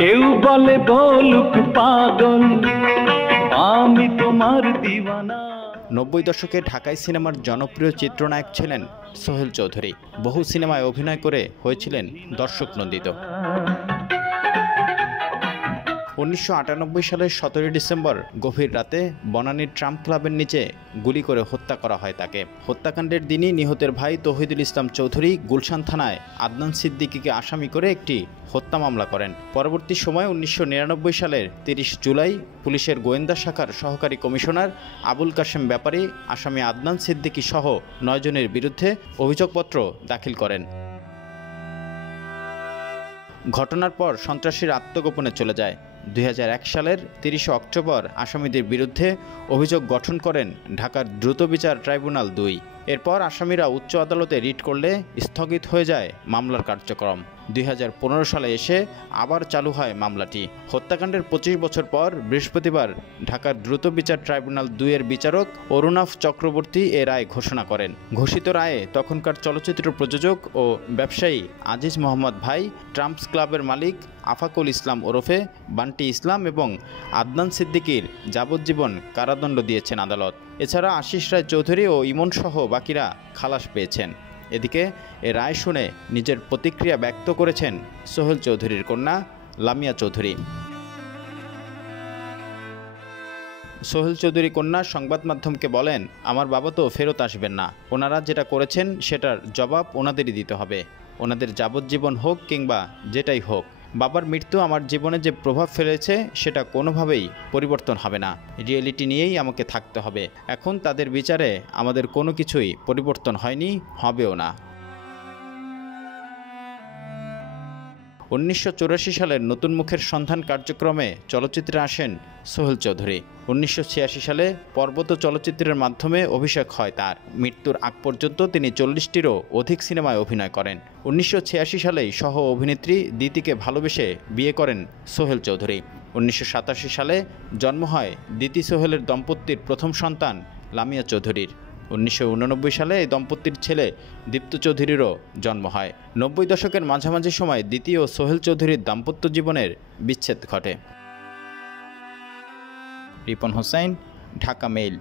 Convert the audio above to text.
কেউ বলে বলুক পাগল, আমি তোমার দিওয়ানা। 90 দশকে ঢাকাই সিনেমার জনপ্রিয় চিত্রনায়ক ছিলেন সোহেল চৌধুরী। বহু সিনেমায় অভিনয় করে হয়েছিলেন দর্শক নন্দিত। 1998 সালের 17 ডিসেম্বর গভীর রাতে বনানীর ট্রাম্প ক্লাবের নিচে গুলি করে হত্যা করা হয় তাকে। হত্যাকাণ্ডের দিনই নিহতের ভাই তৌহিদুল ইসলাম চৌধুরী গুলশান থানায় আদনান সিদ্দিকীকে আসামি করে একটি হত্যা মামলা করেন। পরবর্তী সময় 1999 সালের 30 জুলাই পুলিশের গোয়েন্দা শাখার সহকারী কমিশনার আবুল কাশেম ব্যাপারী আসামি আদনান সিদ্দিকী সহ 9 জনের বিরুদ্ধে অভিযোগপত্র দাখিল করেন। ঘটনার পর সন্ত্রাসীরা আত্মগোপনে চলে যায়। 2001 সালের 30 অক্টোবর আসামিদের বিরুদ্ধে অভিযোগ গঠন করেন ঢাকার দ্রুত বিচার ট্রাইব্যুনাল 2। এরপর আসামিরা উচ্চ আদালতে রিট করলে স্থগিত হয়ে যায় মামলার কার্যক্রম। 2015 সালে এসে আবার চালু হয় মামলাটি। হত্যাকাণ্ডের 25 বছর পর বৃহস্পতিবার ঢাকার দ্রুত বিচার ট্রাইব্যুনাল 2-এর বিচারক অরুণাভ চক্রবর্তী এ রায় ঘোষণা করেন। ঘোষিত রায়ে তখনকার চলচ্চিত্র প্রযোজক ও ব্যবসায়ী আজিজ মোহাম্মদ ভাই, ট্রাম্পস ক্লাবের মালিক আফাকুল ইসলাম ওরফে বান্টি ইসলাম এবং আদনান সিদ্দিকীর যাবজ্জীবন কারাদণ্ড দিয়েছেন আদালত। এছাড়া আশিস রায় চৌধুরী ও ইমন সহ বাকিরা খালাস পেয়েছেন। এদিকে এ রায় শুনে নিজের প্রতিক্রিয়া ব্যক্ত করেছেন সোহেল চৌধুরীর কন্যা লামিয়া চৌধুরী। সোহেল চৌধুরী কন্যা সংবাদ মাধ্যমকে বলেন, আমার বাবা তো ফেরত আসবেন না। ওনারা যেটা করেছেন সেটার জবাব ওনাদেরই দিতে হবে। ওনাদের যাবজ্জীবন হোক কিংবা যেটাই হোক, বাবার মৃত্যু আমার জীবনে যে প্রভাব ফেলেছে সেটা কোনোভাবেই পরিবর্তন হবে না। রিয়েলিটি নিয়েই আমাকে থাকতে হবে। এখন তাদের বিচারে আমাদের কোনো কিছুই পরিবর্তন হয়নি, হবেও না। 1984 সালের নতুন মুখের সন্ধান কার্যক্রমে চলচ্চিত্রে আসেন সোহেল চৌধুরী। 1986 সালে পর্বত চলচ্চিত্রের মাধ্যমে অভিষেক হয় তার। মৃত্যুর আগ পর্যন্ত তিনি 40টিরও অধিক সিনেমায় অভিনয় করেন। 1986 সালেই সহ অভিনেত্রী দিতিকে ভালোবেসে বিয়ে করেন সোহেল চৌধুরী। 1987 সালে জন্ম হয় দিতি সোহেলের দম্পতির প্রথম সন্তান লামিয়া চৌধুরীর। 1989 সালে এই দম্পতির ছেলে দীপ্ত চৌধুরীরও জন্ম হয়। 90 দশকের মাঝামাঝি সময় দিতি ও সোহেল চৌধুরীর দাম্পত্য জীবনের বিচ্ছেদ ঘটে। রিপন হোসেন, ঢাকা মেইল।